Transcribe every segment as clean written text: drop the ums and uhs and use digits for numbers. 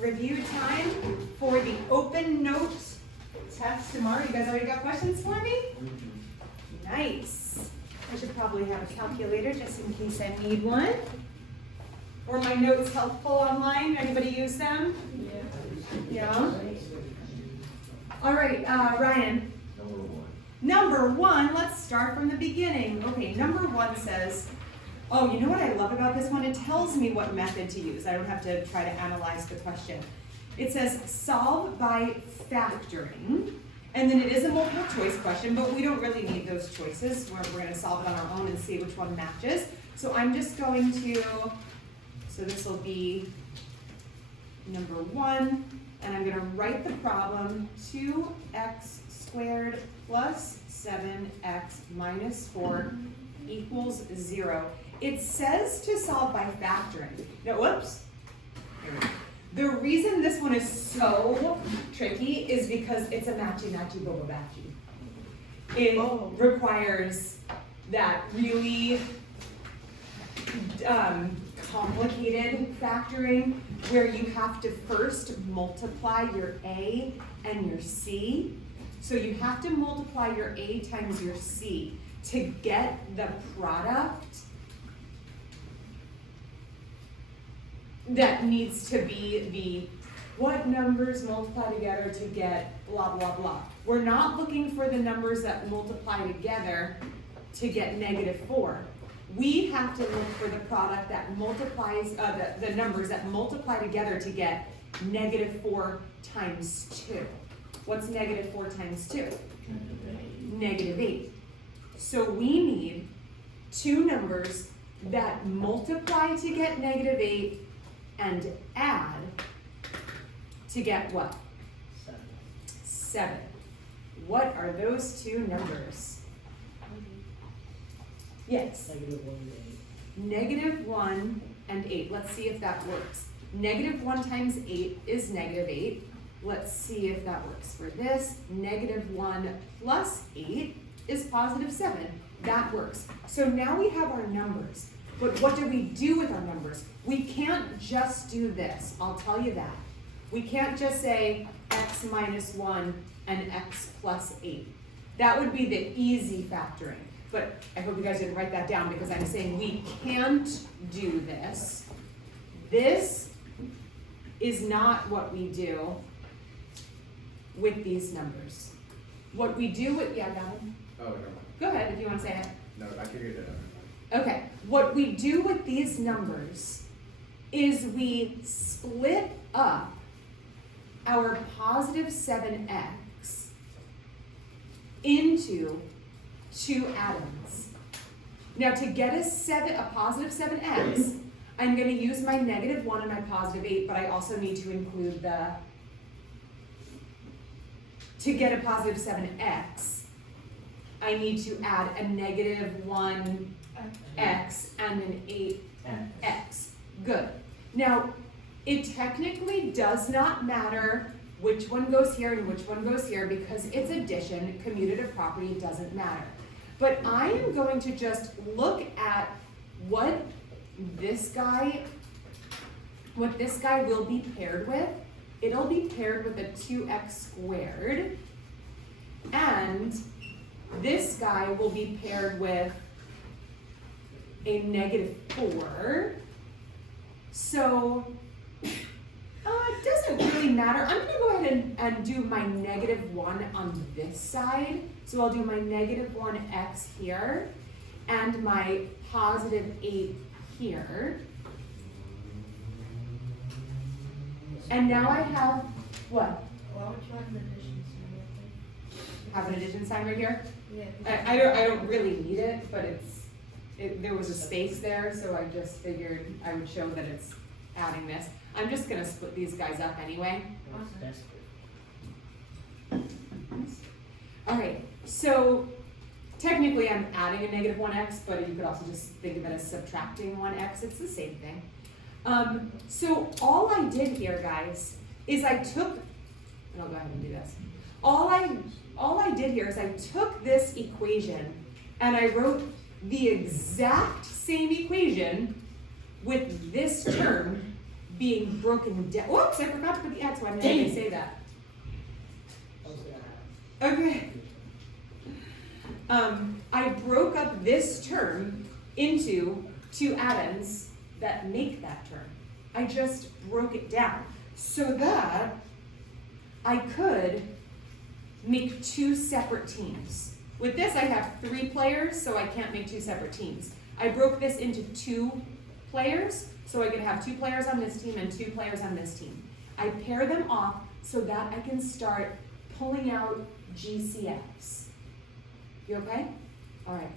review time for the open note test tomorrow. You guys already got questions for me? Nice. I should probably have a calculator just in case I need one. Were my notes helpful online? Anybody use them? Yeah. All right, Ryan. Number one, let's start from the beginning. Okay, number one says, oh, you know what I love about this one? It tells me what method to use. I don't have to try to analyze the question. It says solve by factoring. And then it is a multiple choice question, but we don't really need those choices. We're going to solve it on our own and see which one matches. So I'm just going to, so this will be number one, and I'm going to write the problem 2x squared plus 7x minus 4 equals 0. It says to solve by factoring. Now, whoops. Here we go. The reason this one is so tricky is because it's a matchy-matchy bobo-batchy. It requires that really complicated factoring where you have to first multiply your A and your C. So you have to multiply your A times your C to get the product that needs to be the what numbers multiply together to get blah, blah, blah. We're not looking for the numbers that multiply together to get -4. We have to look for the product that multiplies, the numbers that multiply together to get -4 times 2. What's -4 times 2? -8. So we need two numbers that multiply to get -8 and add to get what? 7. What are those two numbers? Yes. -1 and 8. Let's see if that works. -1 times 8 is -8. Let's see if that works for this. -1 plus 8 is +7. That works. So now we have our numbers. But what do we do with our numbers? We can't just do this, I'll tell you that. We can't just say x minus 1 and x plus 8. That would be the easy factoring. But I hope you guys didn't write that down because I'm saying we can't do this. This is not what we do with these numbers. What we do with, yeah, Gavin? Oh, no. Go ahead if you want to say it. No, I figured it out. Okay, what we do with these numbers is we split up our +7x into two atoms. Now to get a +7x, I'm going to use my -1 and my +8, but I also need to include to get a +7x, I need to add a -1x and an 8x. Good. Now, it technically does not matter which one goes here and which one goes here because it's addition, commutative property, it doesn't matter. But I am going to just look at what this guy will be paired with. It'll be paired with a 2x squared, and this guy will be paired with a -4. So it doesn't really matter. I'm going to go ahead and do my -1 on this side. So I'll do my -1x here and my +8 here. And now I have what? Why would you have an addition sign? Have an addition sign right here? Yeah. I don't really need it, but there was a space there, so I just figured I would show that it's adding this. I'm just gonna split these guys up anyway. All right, so technically I'm adding a -1x, but you could also just think of it as subtracting 1x. It's the same thing. So all I did here, guys, is I took, and I'll go ahead and do this. All I did here is I took this equation and I wrote the exact same equation with this term being broken down. Whoops, I forgot to put the X. Why didn't I say that? Okay. I broke up this term into two atoms that make that term. I just broke it down so that I could make two separate teams. With this, I have 3 players, so I can't make 2 separate teams. I broke this into 2 players, so I could have 2 players on this team and 2 players on this team. I pair them off so that I can start pulling out GCFs. You okay? All right.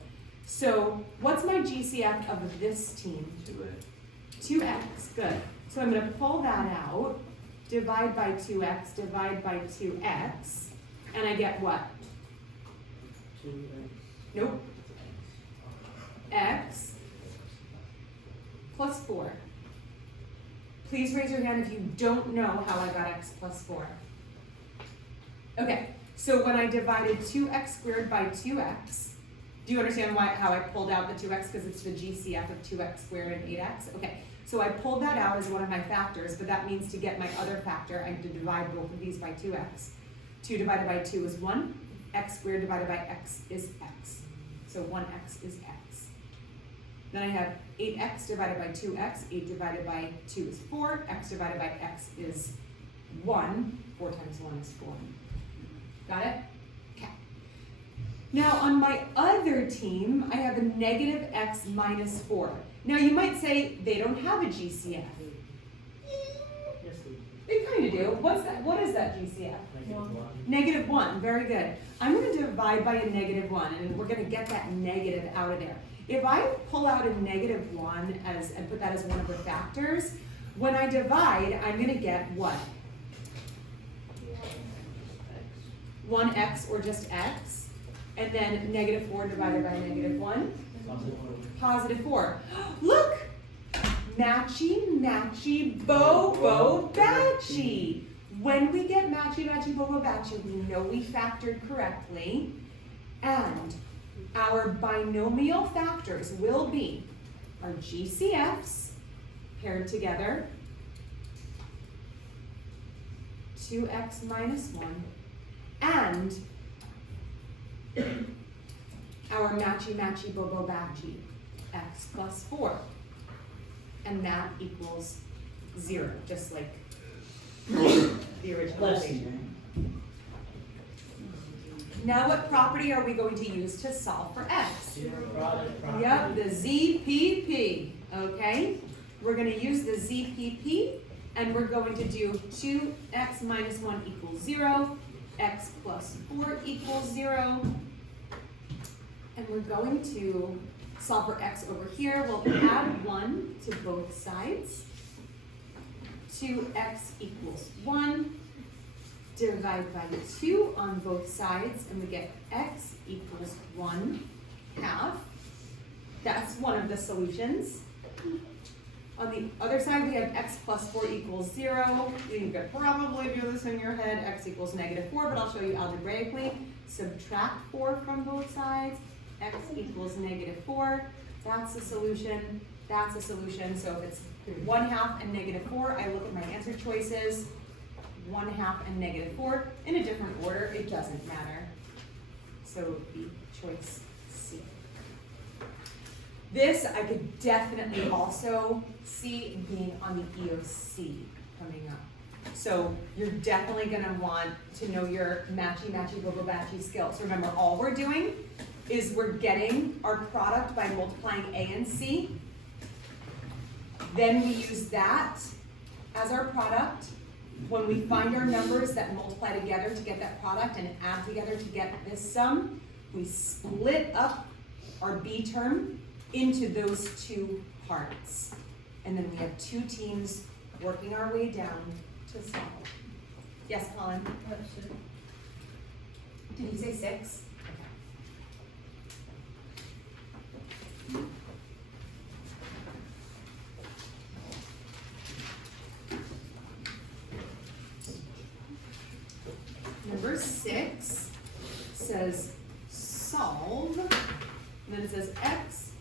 So what's my GCF of this team? 2x, good. So I'm going to pull that out, divide by 2x, divide by 2x, and I get what? 2x. Nope. X plus 4. Please raise your hand if you don't know how I got x plus 4. Okay, so when I divided 2x squared by 2x, do you understand how I pulled out the 2x? Because it's the GCF of 2x squared and 8x. Okay, so I pulled that out as one of my factors, but that means to get my other factor, I have to divide both of these by 2x. 2 divided by 2 is 1. X squared divided by x is x. So 1x is x. Then I have 8x divided by 2x. 8 divided by 2 is 4. X divided by x is 1. 4 times 1 is 4. Got it? Okay. Now on my other team, I have a negative x minus 4. Now you might say they don't have a GCF. Yes, They kind of do. What's that? What is that GCF? negative 1. -1, very good. I'm going to divide by a -1, and we're going to get that negative out of there. If I pull out a -1 and put that as one of the factors, when I divide, I'm going to get what? 1x or just x, and then -4 divided by -1, +4. Look! Matchy, matchy, bobo, batchy. When we get matchy, matchy, bobo, batchy, we know we factored correctly, and our binomial factors will be our GCFs paired together, 2x minus 1, and our matchy, matchy, bobo, batchy, x plus 4. And that equals 0, just like the original equation. Now what property are we going to use to solve for x? Yep, the ZPP, okay? We're going to use the ZPP, and we're going to do 2x minus 1 equals 0, x plus 4 equals 0, and we're going to solve for x over here. We'll add 1 to both sides. 2x equals 1. Divide by 2 on both sides, and we get x equals 1/2. That's one of the solutions. On the other side, we have x plus 4 equals 0. You could probably do this in your head. X equals -4, but I'll show you algebraically. Subtract 4 from both sides. X equals -4. That's a solution. That's a solution. So if it's 1/2 and -4, I look at my answer choices. 1/2 and -4 in a different order. It doesn't matter. So it would be choice C. This I could definitely also see being on the EOC coming up. So you're definitely going to want to know your matchy, matchy, bobo, batchy skills. Remember, all we're doing is we're getting our product by multiplying A and C. Then we use that as our product. When we find our numbers that multiply together to get that product and add together to get this sum, we split up our B term into those 2 parts. And then we have 2 teams working our way down to solve. Yes, Colin? Did you say 6? Number 6 says solve, and then it says x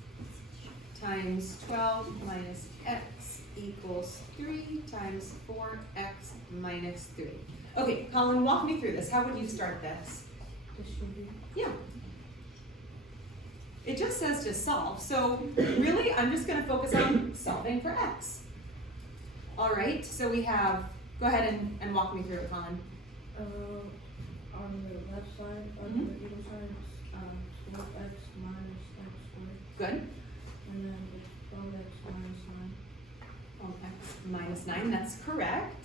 times 12 minus x equals 3 times 4x minus 3. Okay, Colin, walk me through this. How would you start this? Distribute. Yeah. It just says to solve, so really I'm just gonna focus on solving for x. All right, so we have, go ahead and walk me through it, Colin. On the left side of the equal sign, it's 12x minus x squared, Good. and then it's 12x minus 9. X minus 9, that's correct.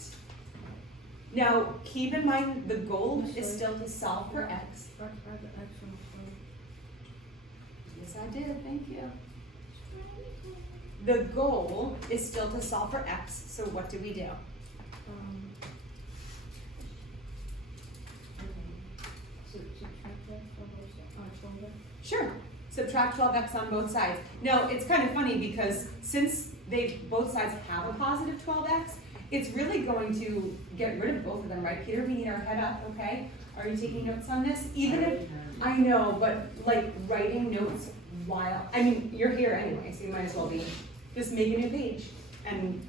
Now, keep in mind the goal is still to solve for x. Add the x on the side. Yes, I did, thank you. The goal is still to solve for x, so what do we do? Subtract that from both sides. Sure, subtract 12x on both sides. Now, it's kind of funny because since both sides have a positive 12x, it's really going to get rid of both of them, right? Peter, we need our head up, okay? Are you taking notes on this? Even if, I know, but like writing notes while, I mean, you're here anyway, so you might as well be, just make a new page. And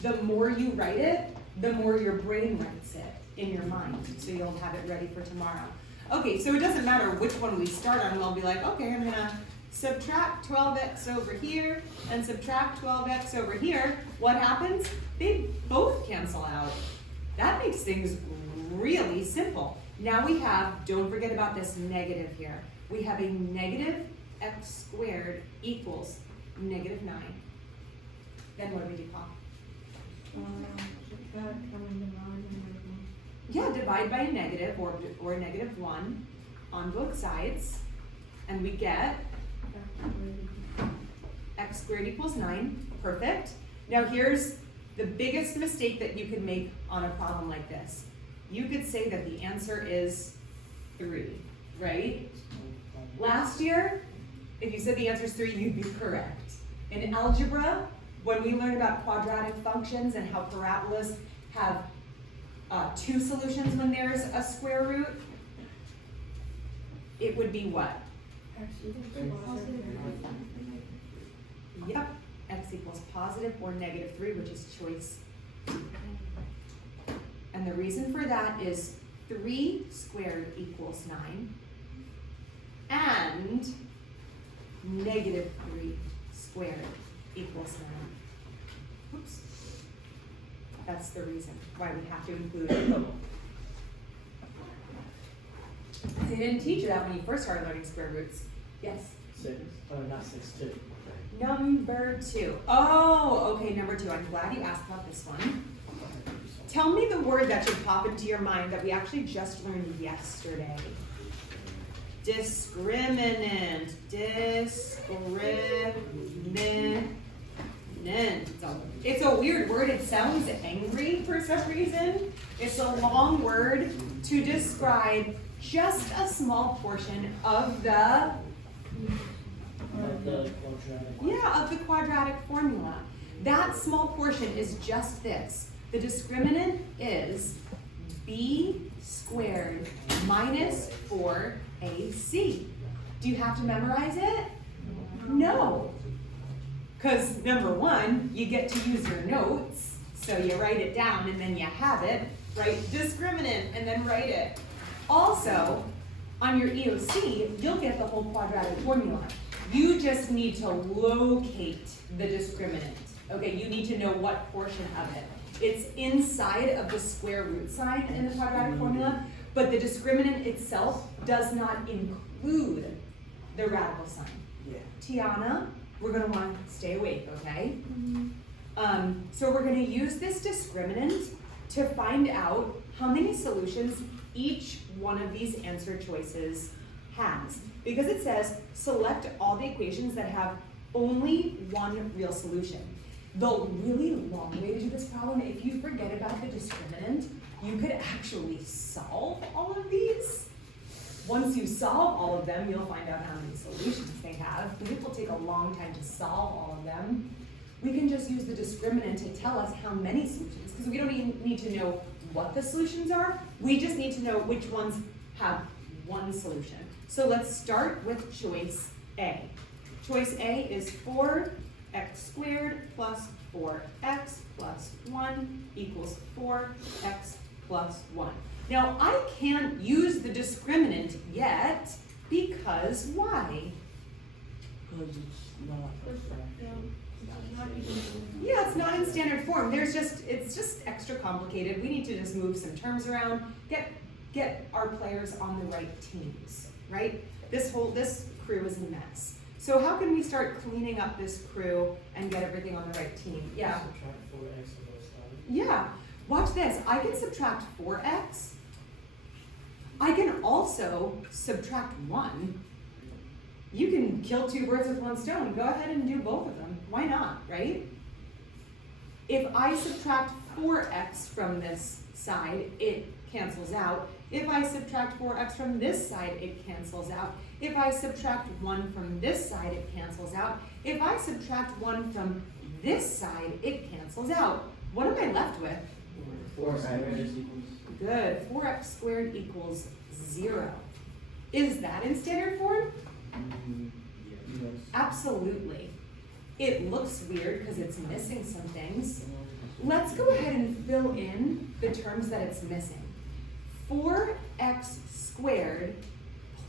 the more you write it, the more your brain writes it in your mind, so you'll have it ready for tomorrow. Okay, so it doesn't matter which one we start on, we'll be like, okay, I'm gonna subtract 12x over here and subtract 12x over here. What happens? They both cancel out. That makes things really simple. Now we have, don't forget about this negative here. We have a negative x squared equals negative 9. Then what do we do, Paul? Subtract, divide and make 1. Yeah, divide by a negative or negative 1 on both sides, and we get x squared equals 9. Perfect. Now here's the biggest mistake that you could make on a problem like this. You could say that the answer is 3, right? Last year, if you said the answer is 3, you'd be correct. In algebra, when we learned about quadratic functions and how parabolas have 2 solutions when there's a square root, it would be what? X equals positive. Yep, x equals positive or negative 3, which is choice. And the reason for that is 3 squared equals 9, and negative 3 squared equals 9. Oops. That's the reason why we have to include a total. They didn't teach you that when you first started learning square roots. Yes? 6, not 6, 2. Number 2. Oh, okay, number 2. I'm glad you asked about this one. Tell me the word that should pop into your mind that we actually just learned yesterday. Discriminant. Discriminant. It's a weird word. It sounds angry for some reason. It's a long word to describe just a small portion of the quadratic formula. That small portion is just this. The discriminant is b squared minus 4ac. Do you have to memorize it? No. Because number 1, you get to use your notes, so you write it down and then you have it. Write discriminant and then write it. Also, on your EOC, you'll get the whole quadratic formula. You just need to locate the discriminant. Okay, you need to know what portion of it. It's inside of the square root sign in the quadratic formula, but the discriminant itself does not include the radical sign. Yeah. Tiana, we're gonna wanna stay awake, okay? So we're gonna use this discriminant to find out how many solutions each one of these answer choices has. Because it says, select all the equations that have only one real solution. The really long way to do this problem, if you forget about the discriminant, you could actually solve all of these. Once you solve all of them, you'll find out how many solutions they have, but it will take a long time to solve all of them. We can just use the discriminant to tell us how many solutions, because we don't even need to know what the solutions are, we just need to know which ones have one solution. So let's start with choice A. Choice A is 4 x squared plus 4x plus 1 equals 4x plus 1. Now, I can't use the discriminant yet because why? Because it's not a fraction. Not even. Yeah, it's not in standard form. It's just extra complicated. We need to just move some terms around, get our players on the right teams, right? This crew is a mess. So how can we start cleaning up this crew and get everything on the right team? Yeah. Subtract 4x on both sides. Yeah. Watch this. I can subtract 4x. I can also subtract 1. You can kill 2 birds with 1 stone. Go ahead and do both of them. Why not, right? If I subtract 4x from this side, it cancels out. If I subtract 4x from this side, it cancels out. If I subtract 1 from this side, it cancels out. If I subtract 1 from this side, it cancels out. What am I left with? 4 squared equals. Good. 4x squared equals 0. Is that in standard form? Yes. Absolutely. It looks weird because it's missing some things. Let's go ahead and fill in the terms that it's missing. 4x squared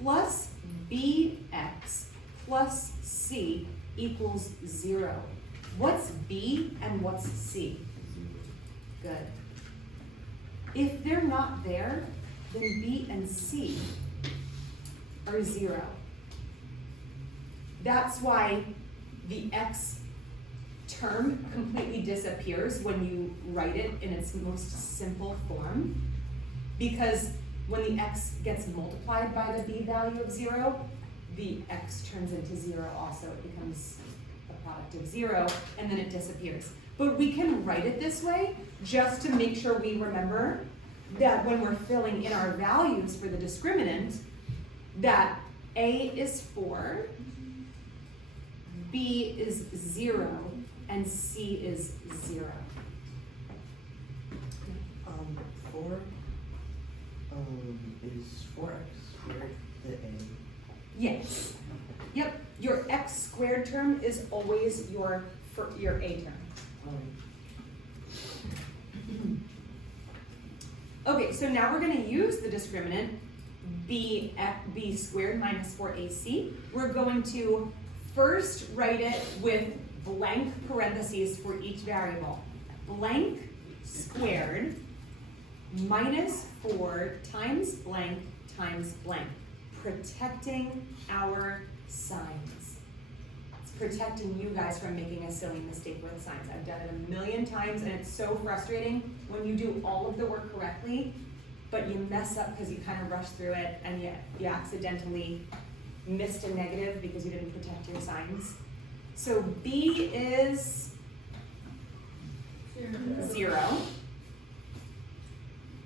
plus bx plus c equals 0. What's b and what's c? Good. If they're not there, then b and c are 0. That's why the x term completely disappears when you write it in its most simple form, because when the x gets multiplied by the b value of 0, the x turns into 0 also. It becomes a product of 0, and then it disappears. But we can write it this way just to make sure we remember that when we're filling in our values for the discriminant, that a is 4, b is 0, and c is 0. 4 is 4x squared the a. Yes. Yep. Your x squared term is always your a term. Okay, so now we're going to use the discriminant b squared minus 4ac. We're going to first write it with blank parentheses for each variable. Blank squared minus 4 times blank, protecting our signs. It's protecting you guys from making a silly mistake with signs. I've done it a million times, and it's so frustrating when you do all of the work correctly, but you mess up because you kind of rush through it, and you accidentally missed a negative because you didn't protect your signs. So b is 0.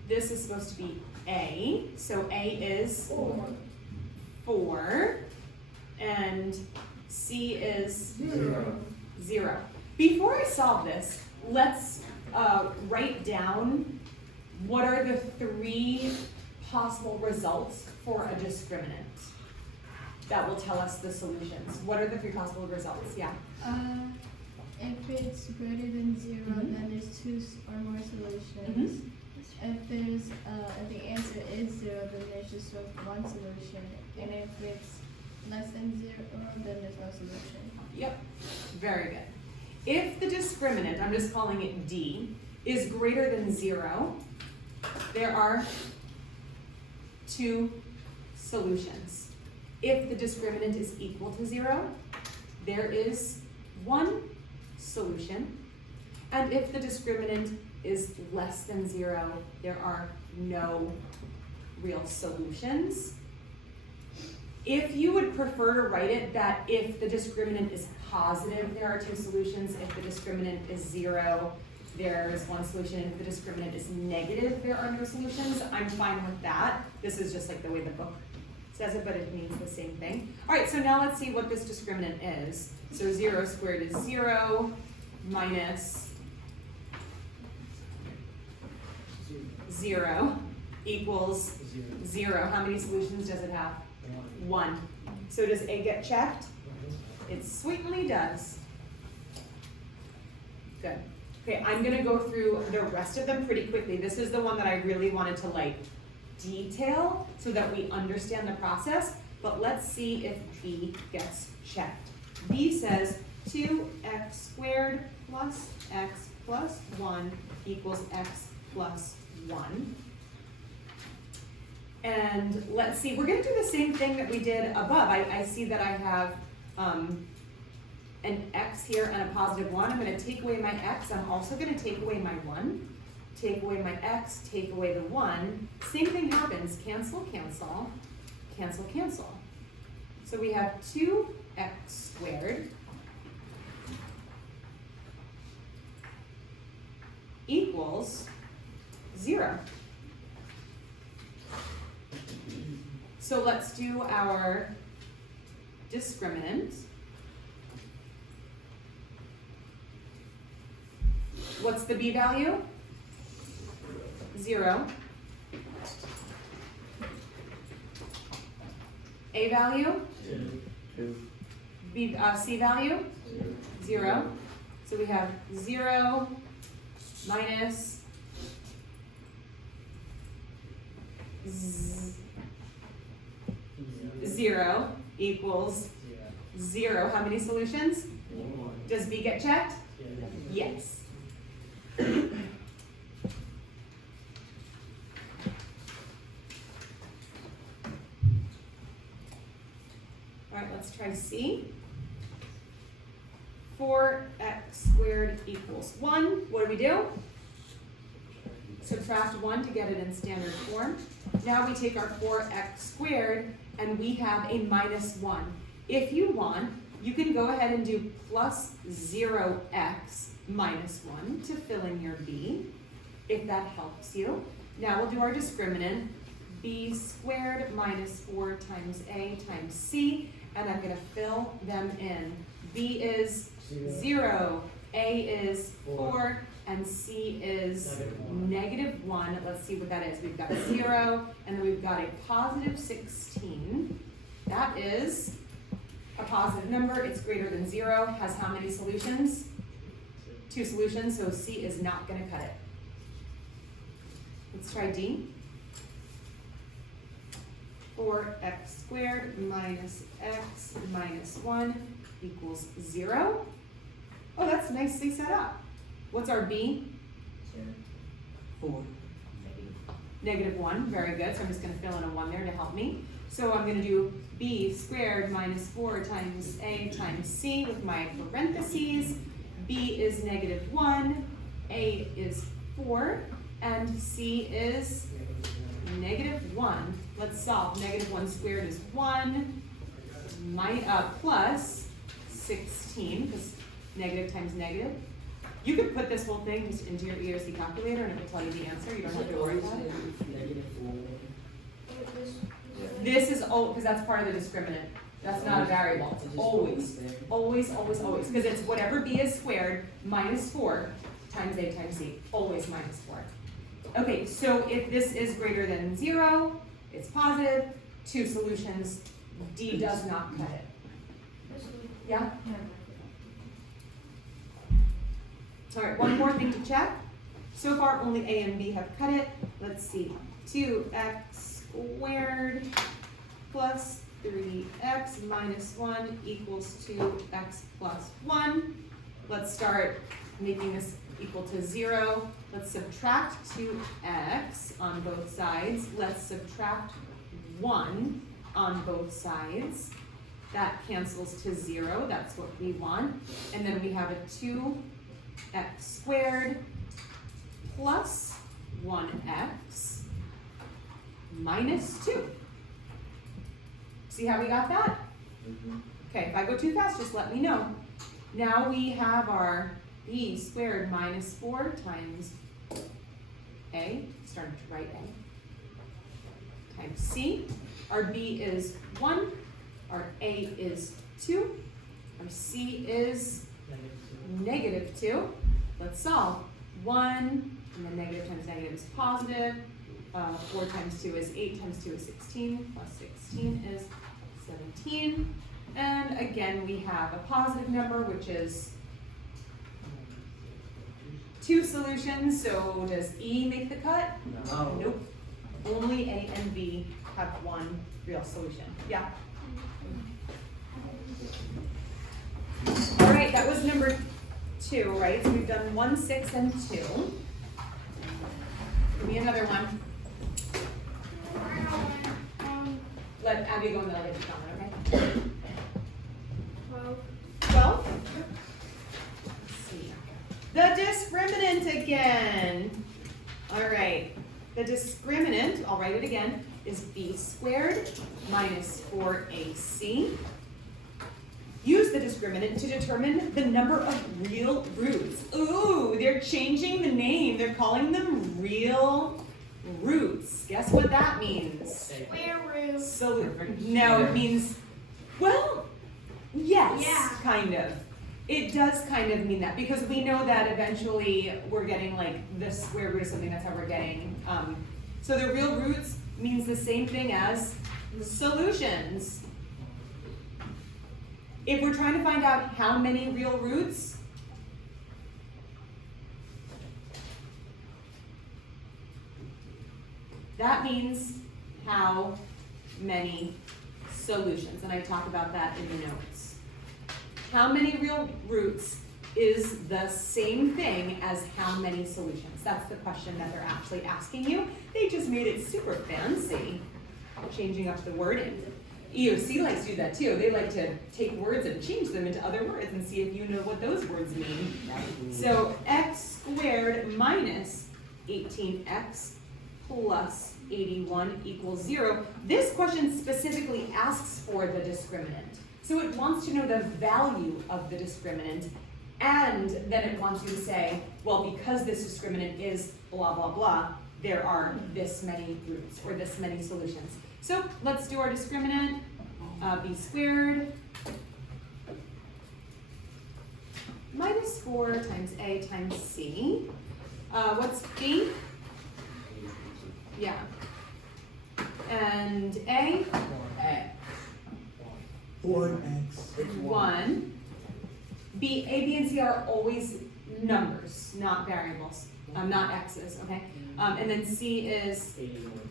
This is supposed to be a, so a is 4, and c is 0. Before I solve this, let's write down what are the 3 possible results for a discriminant that will tell us the solutions. What are the 3 possible results? Yeah. If it's greater than 0, then there's 2 or more solutions. If the answer is 0, then there's just 1 solution. And if it's less than 0, then there's no solution. Yep. Very good. If the discriminant, I'm just calling it D, is greater than 0, there are 2 solutions. If the discriminant is equal to 0, there is 1 solution. And if the discriminant is less than 0, there are no real solutions. If you would prefer to write it that if the discriminant is positive, there are 2 solutions. If the discriminant is 0, there is 1 solution. If the discriminant is negative, there are no solutions. I'm fine with that. This is just like the way the book says it, but it means the same thing. All right, so now let's see what this discriminant is. So 0 squared is 0 minus 0 equals 0. How many solutions does it have? 1. So does A get checked? It sweetly does. Good. Okay, I'm gonna go through the rest of them pretty quickly. This is the one that I really wanted to like detail so that we understand the process, but let's see if B gets checked. B says 2x squared plus x plus 1 equals x plus 1. And let's see, we're gonna do the same thing that we did above. I see that I have an x here and a positive 1. I'm gonna take away my x. I'm also gonna take away my 1. Take away my x, take away the 1. Same thing happens, cancel, cancel, cancel, cancel. So we have 2x squared equals 0. So let's do our discriminant. What's the B value? 0. A value? 2. B, C value? 0. So we have 0 minus 0 equals 0. How many solutions? Does B get checked? Yes. All right, let's try C. 4x squared equals 1. What do? Subtract 1 to get it in standard form. Now we take our 4x squared and we have a minus 1. If you want, you can go ahead and do plus 0x minus 1 to fill in your B, if that helps you. Now we'll do our discriminant, b squared minus 4 times a times c, and I'm going to fill them in. B is 0, a is 4, and c is negative 1. Let's see what that is. We've got 0, and then we've got a positive 16. That is a positive number. It's greater than 0. Has how many solutions? 2 solutions, so C is not going to cut it. Let's try D. 4x squared minus x minus 1 equals 0. Oh, that's nicely set up. What's our B? 4. Negative 1, very good. So I'm just going to fill in a 1 there to help me. So I'm going to do b squared minus 4 times a times c with my parentheses. B is negative 1, A is 4, and C is negative 1. Let's solve. Negative 1 squared is 1, plus 16, because negative times negative. You could put this whole thing just into your ERC calculator and it will tell you the answer. You don't have to worry about it. This is because that's part of the discriminant. That's not a variable. Always. Always, always, always. Because it's whatever b is squared minus 4 times a times c. Always minus 4. Okay, so if this is greater than 0, it's positive. 2 solutions. D does not cut it. Yeah? All right, one more thing to check. So far, only A and B have cut it. Let's see. 2x squared plus 3x minus 1 equals 2x plus 1. Let's start making this equal to 0. Let's subtract 2x on both sides. Let's subtract 1 on both sides. That cancels to 0. That's what we want. And then we have a 2x squared plus 1x minus 2. See how we got that? Okay, if I go too fast, just let me know. Now we have our b squared minus 4 times a, starting to write a, times c. Our b is 1, our a is 2, our c is negative 2. Let's solve. 1, and then negative times negative is positive. 4 times 2 is 8, times 2 is 16, plus 16 is 17. And again, we have a positive number, which is 2 solutions, so does E make the cut? No. Nope. Only A and B have 1 real solution. Yeah? All right, that was number 2, right? So we've done 1, 6, and 2. Give me another one. Let Abby go and then I'll get you comment, okay? 12? Let's see. The discriminant again. All right. The discriminant, I'll write it again, is b squared minus 4ac. Use the discriminant to determine the number of real roots. Ooh, they're changing the name. They're calling them real roots. Guess what that means? Square root. So, no, it means, well, yes, Yeah. kind of. It does kind of mean that because we know that eventually we're getting like the square root of something. That's how we're getting. So the real roots means the same thing as solutions. If we're trying to find out how many real roots, that means how many solutions. And I talk about that in the notes. How many real roots is the same thing as how many solutions? That's the question that they're actually asking you. They just made it super fancy, changing up the wording. EOC likes to do that too. They like to take words and change them into other words and see if you know what those words mean. So x squared minus 18x plus 81 equals 0. This question specifically asks for the discriminant. So it wants to know the value of the discriminant, and then it wants you to say, well, because this discriminant is blah, blah, blah, there are this many roots or this many solutions. So let's do our discriminant, b squared minus 4 times a times c. What's b? Yeah. And a? 4x. 1. B, A, B, and C are always numbers, not variables, not x's, okay? And then C is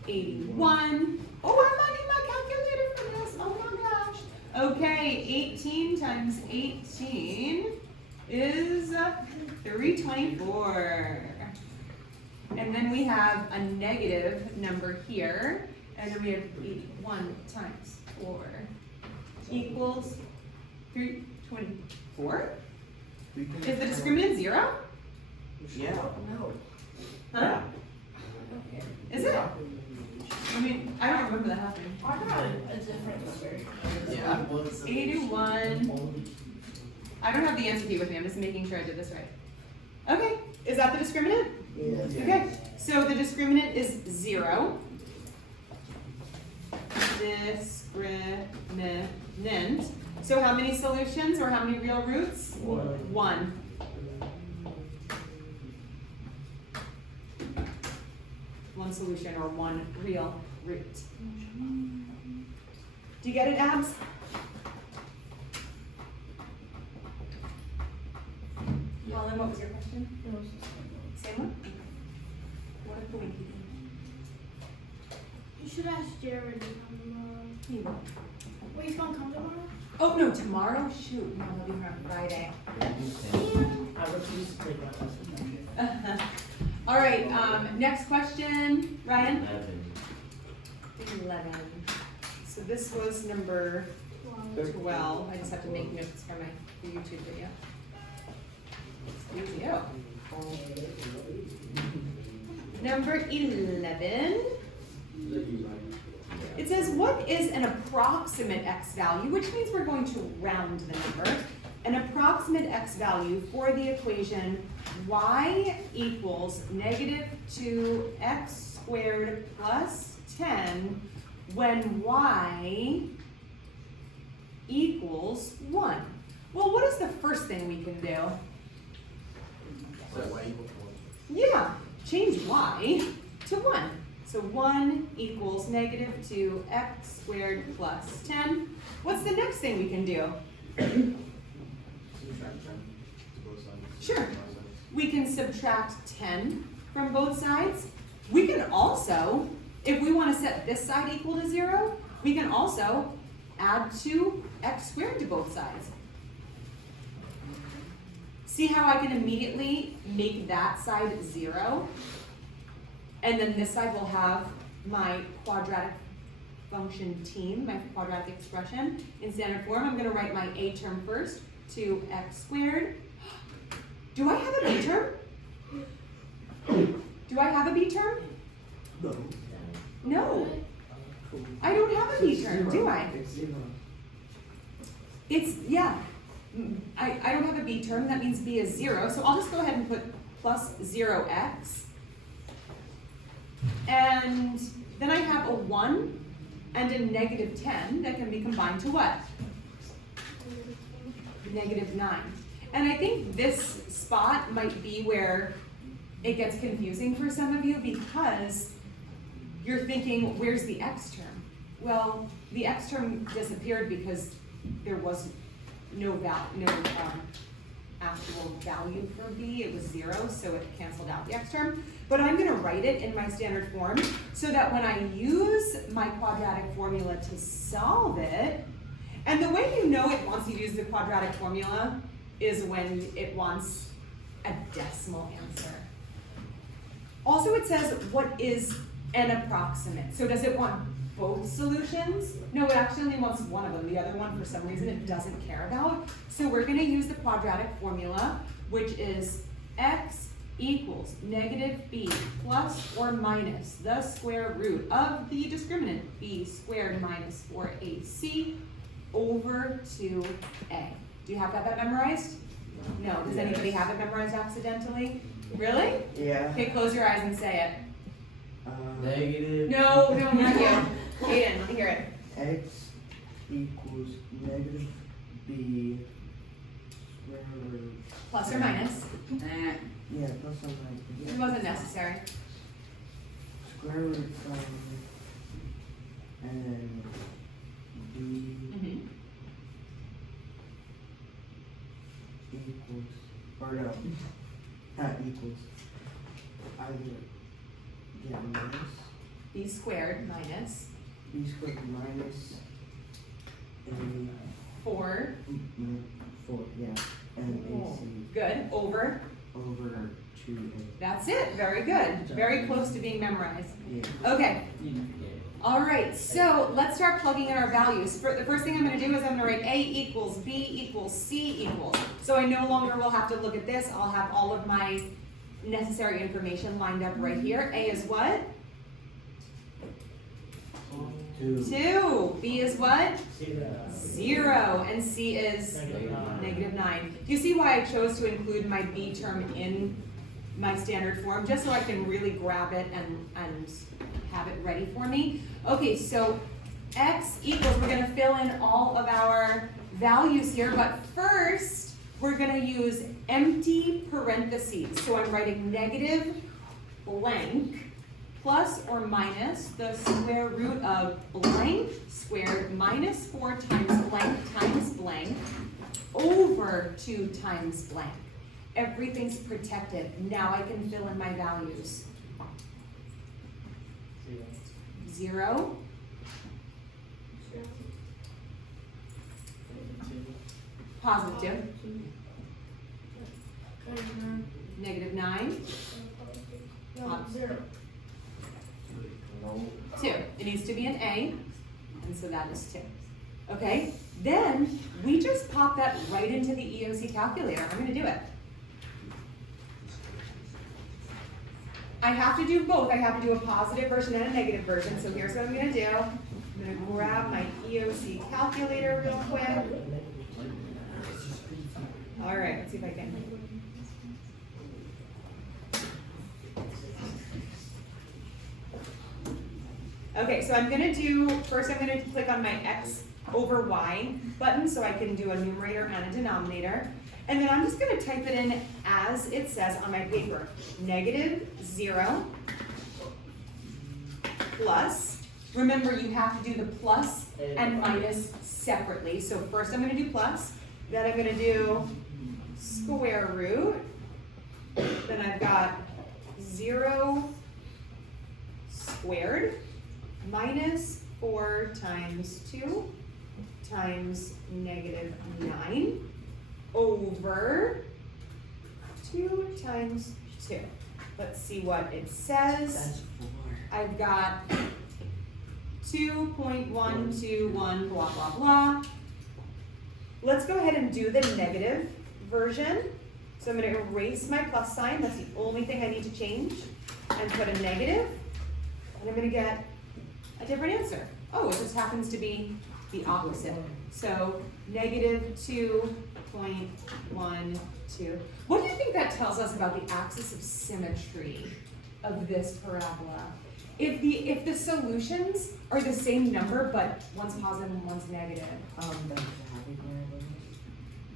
81. Oh, I'm not in my calculator for this. Oh my gosh. Okay, 18 times 18 is 324. And then we have a negative number here. And then we have 81 times 4 equals 324. Is the discriminant 0? Yeah. Huh? Is it? I mean, I don't remember that happening. I got a different number. Yeah. 81. I don't have the answer key with me. I'm just making sure I did this right. Okay, is that the discriminant? Yes. Okay, so the discriminant is 0. Discriminant. So how many solutions or how many real roots? 1. One solution or 1 real root. Do you get it, Abs? Colin, what was your question? Same one? What if the winky thing? You should ask Jared to come tomorrow. He will. Wait, he's gonna come tomorrow? Oh, no, tomorrow? Shoot, no, he'll be here on Friday. I refuse to take my lesson. All right, next question, Ryan? 11. So this was number 12. I just have to make notes for my YouTube video. Excuse you. Number 11. It says, what is an approximate x value, which means we're going to round the number. An approximate x value for the equation y equals negative 2x squared plus 10 when y equals 1. Well, what is the first thing we can do? Yeah, change y to 1. So 1 equals negative 2x squared plus 10. What's the next thing we can do? Sure. we can subtract 10 from both sides. We can also, if we want to set this side equal to 0, we can also add 2x squared to both sides. See how I can immediately make that side 0? And then this side will have my quadratic function team, my quadratic expression. In standard form, I'm going to write my a term first, 2x squared. Do I have a b term? Do I have a b term? No. No, I don't have a b term, do I? It's 0. It's, yeah, I don't have a b term, that means b is 0, so I'll just go ahead and put plus 0x. And then I have a 1 and a negative 10 that can be combined to what? Negative 9. And I think this spot might be where it gets confusing for some of you because you're thinking, where's the x term? Well, the x term disappeared because there was no actual value for b. It was 0, so it canceled out the x term. But I'm going to write it in my standard form so that when I use my quadratic formula to solve it, and the way you know it wants you to use the quadratic formula is when it wants a decimal answer. Also, it says, what is an approximate? So does it want both solutions? No, it actually only wants one of them. The other one, for some reason, it doesn't care about. So we're going to use the quadratic formula, which is x equals negative b plus or minus the square root of the discriminant b squared minus 4ac over 2a. Do you have that memorized? No. Does anybody have it memorized accidentally? Really? Yeah. Okay, close your eyes and say it. Negative. No, not you. Aiden, let me hear it. X equals negative b square root. Plus or minus. Yeah, plus or minus. It wasn't necessary. Square root from, and then b equals, or no, not equals. Either get minus B squared minus b squared minus a 4. 4, yeah, and ac Good. Over. over 2a. That's it. Very good. Very close to being memorized. Yeah. Okay. All right. So let's start plugging in our values. The first thing I'm going to do is I'm going to write a equals b equals c equals. So I no longer will have to look at this. I'll have all of my necessary information lined up right here. A is what? 2. 2. B is what? 0. And C is negative 9. Do you see why I chose to include my B term in my standard form? Just so I can really grab it and have it ready for me. Okay, so x equals, we're going to fill in all of our values here, but first we're going to use empty parentheses. So I'm writing negative blank plus or minus the square root of blank squared minus 4 times blank over 2 times blank. Everything's protected. Now I can fill in my values. 0. Positive 2. Negative 9. 0. 2. It needs to be an A, and so that is 2. Okay, then we just pop that right into the EOC calculator. I'm going to do it. I have to do both. I have to do a positive version and a negative version. So here's what I'm going to do. I'm going to grab my EOC calculator real quick. All right, let's see if I can. Okay, so I'm going to do, first I'm going to click on my X over Y button so I can do a numerator and a denominator. And then I'm just going to type it in as it says on my paper. Negative 0 plus, remember you have to do the plus and minus separately. So first I'm going to do plus, then I'm going to do square root I've got 0 squared minus 4 times 2 times negative 9 over 2 times 2. Let's see what it says. That's 4. I've got 2.121 blah blah blah. Let's go ahead and do the negative version. So I'm going to erase my plus sign. That's the only thing I need to change. And put a negative. And I'm going to get a different answer. Oh, it just happens to be the opposite. So negative 2.12. What do you think that tells us about the axis of symmetry of this parabola? If the solutions are the same number, but one's positive and one's negative, That's a happy parabola.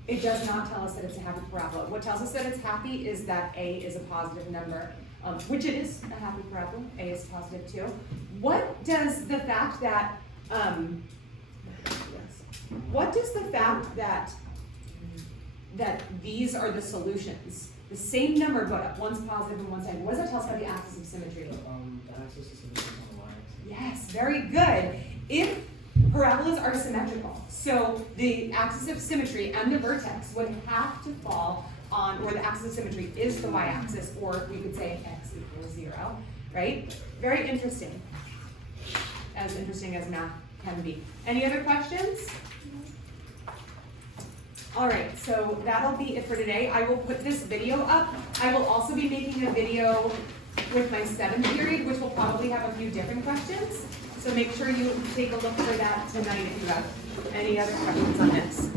it does not tell us that it's a happy parabola. What tells us that it's happy is that A is a positive number, which it is a happy parabola. A is positive too. What does the fact that that these are the solutions, the same number but one's positive and one's negative, what does that tell us about the axis of symmetry? The axis is symmetry on the y-axis. Yes, very good. If parabolas are symmetrical, so the axis of symmetry and the vertex would have to fall on where the axis of symmetry is the y-axis, or we could say x equals 0, right? Very interesting. As interesting as math can be. Any other questions? All right, so that'll be it for today. I will put this video up. I will also be making a video with my 7th period, which will probably have a few different questions. So make sure you take a look for that tonight if you have any other questions on this.